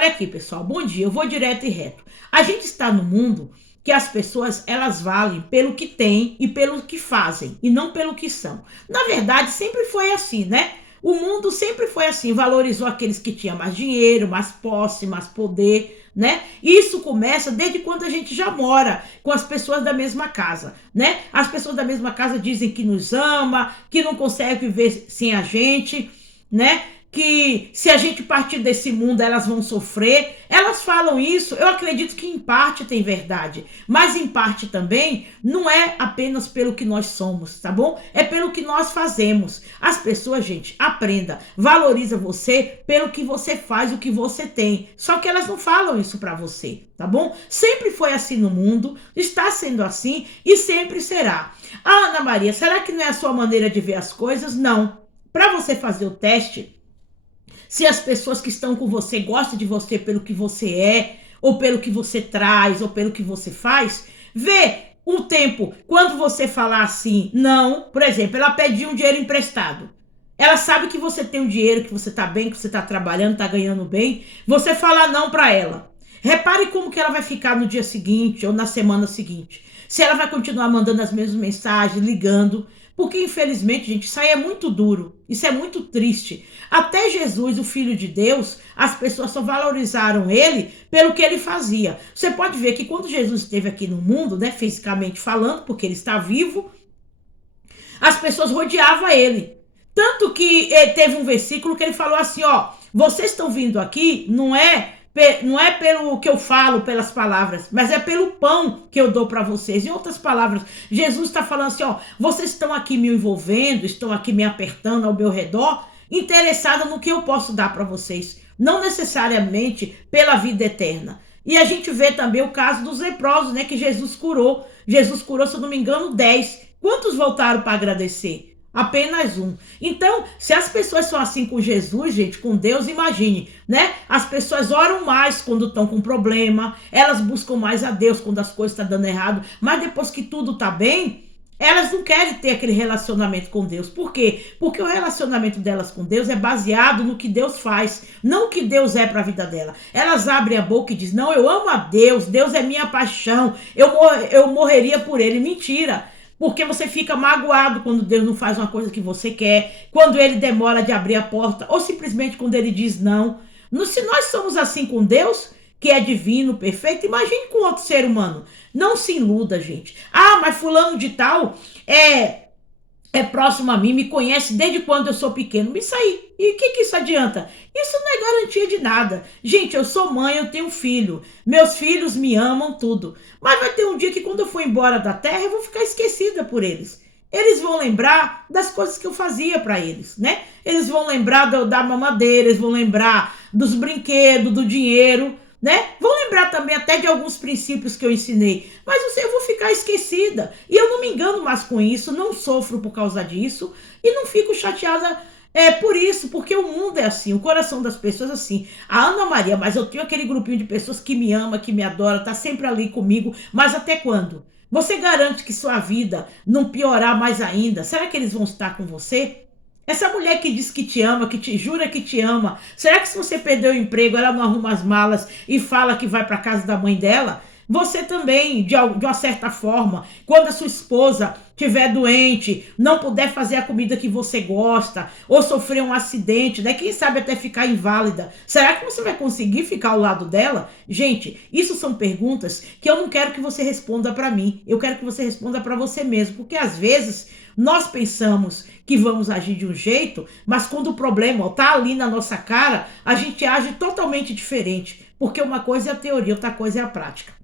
Olha aqui, pessoal, bom dia, eu vou direto e reto. A gente está no mundo que as pessoas, elas valem pelo que têm e pelo que fazem, e não pelo que são. Na verdade, sempre foi assim, né? O mundo sempre foi assim, valorizou aqueles que tinham mais dinheiro, mais posse, mais poder, né? Isso começa desde quando a gente já mora com as pessoas da mesma casa, né? As pessoas da mesma casa dizem que nos ama, que não consegue viver sem a gente, né? Que se a gente partir desse mundo elas vão sofrer. Elas falam isso, eu acredito que em parte tem verdade, mas em parte também não é apenas pelo que nós somos, tá bom? É pelo que nós fazemos. As pessoas, gente, aprenda, valoriza você pelo que você faz, o que você tem. Só que elas não falam isso pra você, tá bom? Sempre foi assim no mundo, está sendo assim e sempre será. Ah, Ana Maria, será que não é a sua maneira de ver as coisas? Não. Para você fazer o teste, se as pessoas que estão com você gostam de você pelo que você é, ou pelo que você traz, ou pelo que você faz, vê um tempo, quando você falar assim, não, por exemplo, ela pediu um dinheiro emprestado. Ela sabe que você tem um dinheiro, que você tá bem, que você tá trabalhando, tá ganhando bem. Você fala não para ela. Repare como que ela vai ficar no dia seguinte ou na semana seguinte. Se ela vai continuar mandando as mesmas mensagens, ligando, porque infelizmente, gente, isso aí é muito duro, isso é muito triste. Até Jesus, o Filho de Deus, as pessoas só valorizaram ele pelo que ele fazia. Você pode ver que quando Jesus esteve aqui no mundo, né, fisicamente falando, porque ele está vivo, as pessoas rodeavam ele. Tanto que teve um versículo que ele falou assim, ó, vocês estão vindo aqui, não é pelo que eu falo, pelas palavras, mas é pelo pão que eu dou para vocês. Em outras palavras, Jesus está falando assim, ó, vocês estão aqui me envolvendo, estão aqui me apertando ao meu redor, interessada no que eu posso dar para vocês, não necessariamente pela vida eterna. E a gente vê também o caso dos leprosos, né, que Jesus curou. Jesus curou, se eu não me engano, 10. Quantos voltaram para agradecer? Apenas um. Então, se as pessoas são assim com Jesus, gente, com Deus, imagine, né? As pessoas oram mais quando estão com problema, elas buscam mais a Deus quando as coisas estão dando errado, mas depois que tudo está bem, elas não querem ter aquele relacionamento com Deus. Por quê? Porque o relacionamento delas com Deus é baseado no que Deus faz, não o que Deus é para a vida dela. Elas abrem a boca e dizem, não, eu amo a Deus, Deus é minha paixão, eu morreria por ele. Mentira. Porque você fica magoado quando Deus não faz uma coisa que você quer, quando ele demora de abrir a porta, ou simplesmente quando ele diz não. Se nós somos assim com Deus, que é divino, perfeito, imagine com outro ser humano. Não se iluda, gente. Ah, mas fulano de tal é próximo a mim, me conhece desde quando eu sou pequeno. Isso aí. E o que isso adianta? Isso não é garantia de nada. Gente, eu sou mãe, eu tenho filho. Meus filhos me amam, tudo. Mas vai ter um dia que quando eu for embora da terra, eu vou ficar esquecida por eles. Eles vão lembrar das coisas que eu fazia para eles, né? Eles vão lembrar da mamadeira, eles vão lembrar dos brinquedos, do dinheiro, né? Vão lembrar também até de alguns princípios que eu ensinei, mas eu vou ficar esquecida. E eu não me engano mais com isso, não sofro por causa disso e não fico chateada por isso, porque o mundo é assim, o coração das pessoas é assim. A Ana Maria, mas eu tenho aquele grupinho de pessoas que me ama, que me adora, tá sempre ali comigo, mas até quando? Você garante que sua vida não piorar mais ainda? Será que eles vão estar com você? Essa mulher que diz que te ama, que te jura que te ama, será que se você perder o emprego, ela não arruma as malas e fala que vai para casa da mãe dela? Você também, de uma certa forma, quando a sua esposa estiver doente, não puder fazer a comida que você gosta, ou sofrer um acidente, né? Quem sabe até ficar inválida, será que você vai conseguir ficar ao lado dela? Gente, isso são perguntas que eu não quero que você responda para mim, eu quero que você responda para você mesmo, porque às vezes nós pensamos que vamos agir de um jeito, mas quando o problema está ali na nossa cara, a gente age totalmente diferente, porque uma coisa é a teoria, outra coisa é a prática.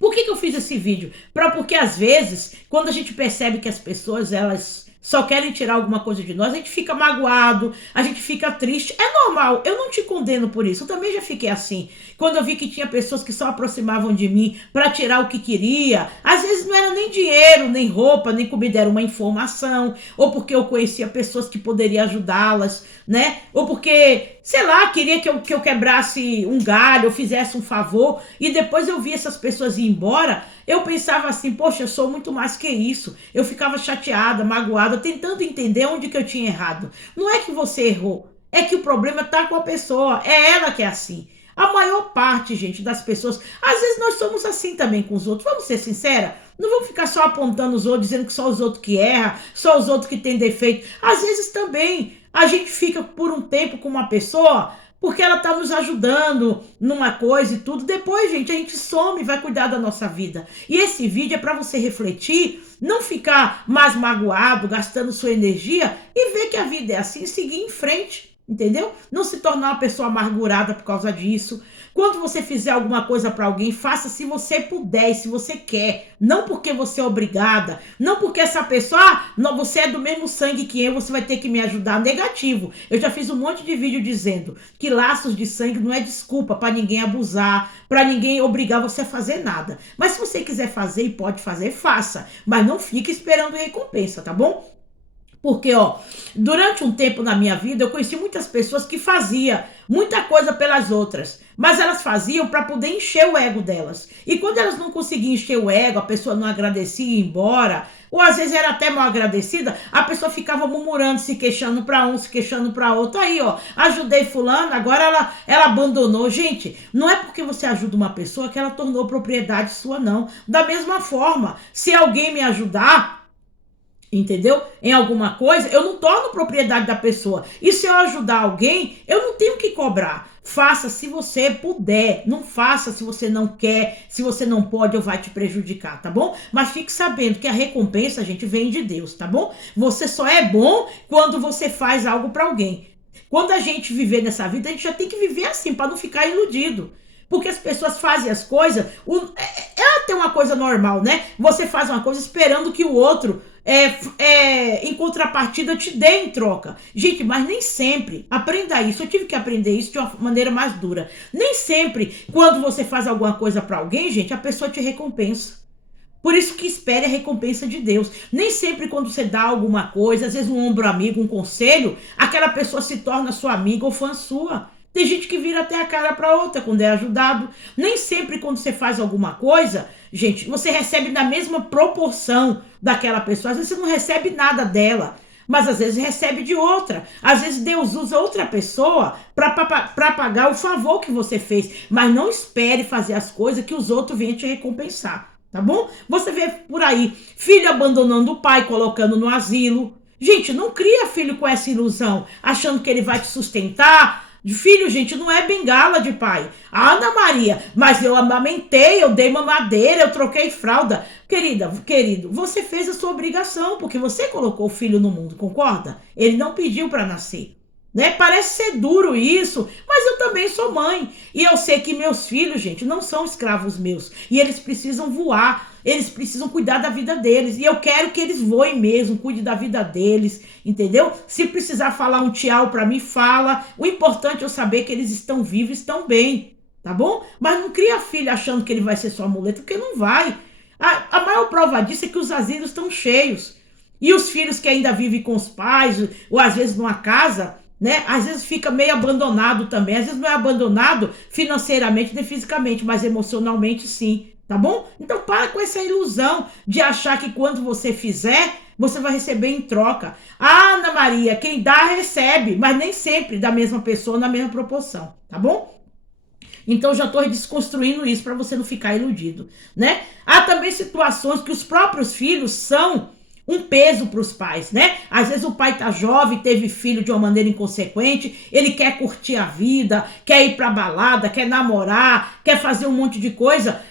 Por que eu fiz esse vídeo? Porque às vezes, quando a gente percebe que as pessoas, elas só querem tirar alguma coisa de nós, a gente fica magoado, a gente fica triste. É normal, eu não te condeno por isso, eu também já fiquei assim. Quando eu vi que tinha pessoas que só aproximavam de mim para tirar o que queria, às vezes não era nem dinheiro, nem roupa, nem comida, era uma informação, ou porque eu conhecia pessoas que poderiam ajudá-las, né? Ou porque, sei lá, queria que eu quebrasse um galho, ou fizesse um favor, e depois eu vi essas pessoas ir embora, eu pensava assim, poxa, eu sou muito mais que isso. Eu ficava chateada, magoada, tentando entender onde que eu tinha errado. Não é que você errou, é que o problema tá com a pessoa, é ela que é assim. A maior parte, gente, das pessoas, às vezes nós somos assim também com os outros, vamos ser sinceras, não vamos ficar só apontando os outros, dizendo que só os outros que erram, só os outros que têm defeito. Às vezes também a gente fica por um tempo com uma pessoa porque ela está nos ajudando numa coisa e tudo. Depois, gente, a gente some e vai cuidar da nossa vida. E esse vídeo é para você refletir, não ficar mais magoado, gastando sua energia e ver que a vida é assim e seguir em frente. Entendeu? Não se tornar uma pessoa amargurada por causa disso. Quando você fizer alguma coisa para alguém, faça se você puder e se você quer. Não porque você é obrigada. Não porque essa pessoa, não, você é do mesmo sangue que eu, você vai ter que me ajudar. Negativo. Eu já fiz um monte de vídeo dizendo que laços de sangue não é desculpa para ninguém abusar, para ninguém obrigar você a fazer nada. Mas se você quiser fazer e pode fazer, faça. Mas não fique esperando recompensa, tá bom? Porque, ó, durante um tempo na minha vida, eu conheci muitas pessoas que faziam muita coisa pelas outras, mas elas faziam para poder encher o ego delas. E quando elas não conseguiam encher o ego, a pessoa não agradecia e ia embora, ou às vezes era até mal agradecida, a pessoa ficava murmurando, se queixando para um, se queixando para outro. Aí, ó, ajudei fulano, agora ela abandonou. Gente, não é porque você ajuda uma pessoa que ela tornou propriedade sua, não. Da mesma forma, se alguém me ajudar, entendeu? Em alguma coisa, eu não torno propriedade da pessoa. E se eu ajudar alguém, eu não tenho que cobrar. Faça se você puder, não faça se você não quer, se você não pode ou vai te prejudicar, tá bom? Mas fique sabendo que a recompensa, gente, vem de Deus, tá bom? Você só é bom quando você faz algo para alguém. Quando a gente viver nessa vida, a gente já tem que viver assim, para não ficar iludido. Porque as pessoas fazem as coisas, é até uma coisa normal, né? Você faz uma coisa esperando que o outro, em contrapartida, te dê em troca. Gente, mas nem sempre, aprenda isso, eu tive que aprender isso de uma maneira mais dura. Nem sempre, quando você faz alguma coisa para alguém, gente, a pessoa te recompensa. Por isso que espere a recompensa de Deus. Nem sempre quando você dá alguma coisa, às vezes um ombro amigo, um conselho, aquela pessoa se torna sua amiga ou fã sua. Tem gente que vira até a cara para outra quando é ajudado. Nem sempre quando você faz alguma coisa, gente, você recebe na mesma proporção daquela pessoa. Às vezes você não recebe nada dela, mas às vezes recebe de outra. Às vezes Deus usa outra pessoa para pagar o favor que você fez. Mas não espere fazer as coisas que os outros venham te recompensar, tá bom? Você vê por aí, filho abandonando o pai, colocando no asilo. Gente, não cria filho com essa ilusão, achando que ele vai te sustentar. De filho, gente, não é bengala de pai. Ah, Ana Maria, mas eu amamentei, eu dei mamadeira, eu troquei fralda. Querida, querido, você fez a sua obrigação, porque você colocou o filho no mundo, concorda? Ele não pediu para nascer. Né? Parece ser duro isso, mas eu também sou mãe. E eu sei que meus filhos, gente, não são escravos meus. E eles precisam voar, eles precisam cuidar da vida deles. E eu quero que eles voem mesmo, cuide da vida deles, entendeu? Se precisar falar um tchau pra mim, fala. O importante é eu saber que eles estão vivos, estão bem, tá bom? Mas não cria filho achando que ele vai ser sua muleta, porque não vai. A maior prova disso é que os asilos estão cheios. E os filhos que ainda vivem com os pais, ou às vezes numa casa, né? Às vezes fica meio abandonado também. Às vezes não é abandonado financeiramente nem fisicamente, mas emocionalmente sim, tá bom? Então para com essa ilusão de achar que quando você fizer, você vai receber em troca. Ah, Ana Maria, quem dá recebe, mas nem sempre da mesma pessoa na mesma proporção, tá bom? Então já estou desconstruindo isso para você não ficar iludido, né? Há também situações que os próprios filhos são um peso para os pais, né? Às vezes o pai tá jovem, teve filho de uma maneira inconsequente, ele quer curtir a vida, quer ir pra balada, quer namorar, quer fazer um monte de coisa.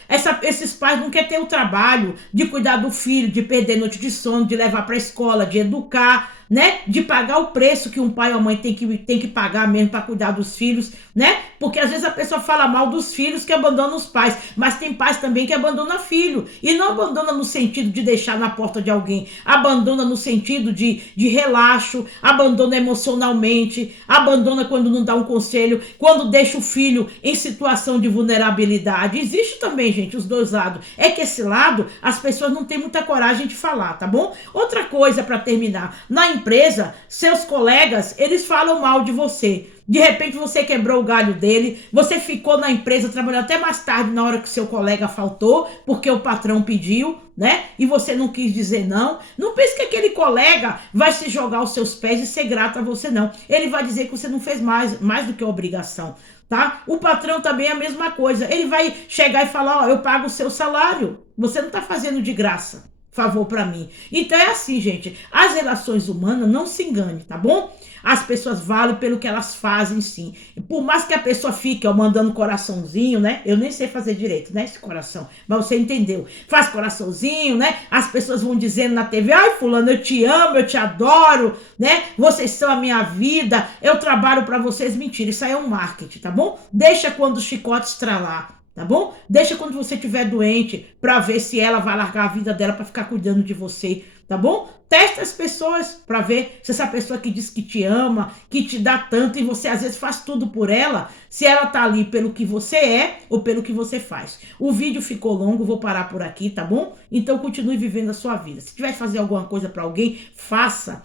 Esses pais não querem ter o trabalho de cuidar do filho, de perder noite de sono, de levar para a escola, de educar, né? De pagar o preço que um pai ou mãe tem que pagar mesmo para cuidar dos filhos, né? Porque às vezes a pessoa fala mal dos filhos que abandonam os pais, mas tem pais também que abandonam filho, e não abandona no sentido de deixar na porta de alguém, abandona no sentido de relaxo, abandona emocionalmente, abandona quando não dá um conselho, quando deixa o filho em situação de vulnerabilidade. Existe também, gente, os dois lados. É que esse lado as pessoas não têm muita coragem de falar, tá bom? Outra coisa para terminar, na empresa, seus colegas, eles falam mal de você. De repente você quebrou o galho dele, você ficou na empresa trabalhando até mais tarde na hora que seu colega faltou, porque o patrão pediu, né? E você não quis dizer não. Não pense que aquele colega vai se jogar aos seus pés e ser grato a você, não. Ele vai dizer que você não fez mais do que a obrigação. tá? O patrão também é a mesma coisa. Ele vai chegar e falar, ó, eu pago o seu salário. Você não tá fazendo de graça favor para mim. Então é assim, gente. As relações humanas, não se engane, tá bom? As pessoas valem pelo que elas fazem, sim. Por mais que a pessoa fique, ó, mandando coraçãozinho, né? Eu nem sei fazer direito, né? Esse coração. Mas você entendeu. Faz coraçãozinho, né? As pessoas vão dizendo na TV, ai, fulano, eu te amo, eu te adoro, né? Vocês são a minha vida, eu trabalho para vocês. Mentira, isso aí é um marketing, tá bom? Deixa quando o chicote estralar. Tá bom? Deixa quando você estiver doente para ver se ela vai largar a vida dela para ficar cuidando de você, tá bom? Testa as pessoas para ver se essa pessoa que diz que te ama, que te dá tanto e você às vezes faz tudo por ela, se ela tá ali pelo que você é ou pelo que você faz. O vídeo ficou longo, vou parar por aqui, tá bom? Então continue vivendo a sua vida. Se tiver que fazer alguma coisa para alguém, faça.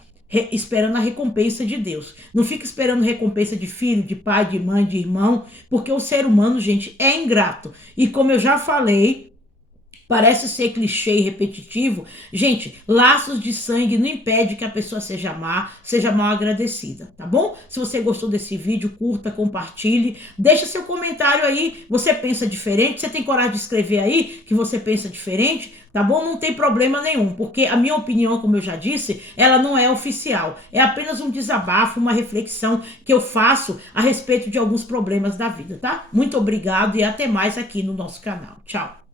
Esperando a recompensa de Deus. Não fica esperando recompensa de filho, de pai, de mãe, de irmão, porque o ser humano, gente, é ingrato. E como eu já falei, parece ser clichê e repetitivo. Gente, laços de sangue não impede que a pessoa seja má, seja mal agradecida, tá bom? Se você gostou desse vídeo, curta, compartilhe, deixa seu comentário aí. Você pensa diferente? Você tem coragem de escrever aí que você pensa diferente? Tá bom? Não tem problema nenhum, porque a minha opinião, como eu já disse, ela não é oficial. É apenas um desabafo, uma reflexão que eu faço a respeito de alguns problemas da vida, tá? Muito obrigado e até mais aqui no nosso canal. Tchau!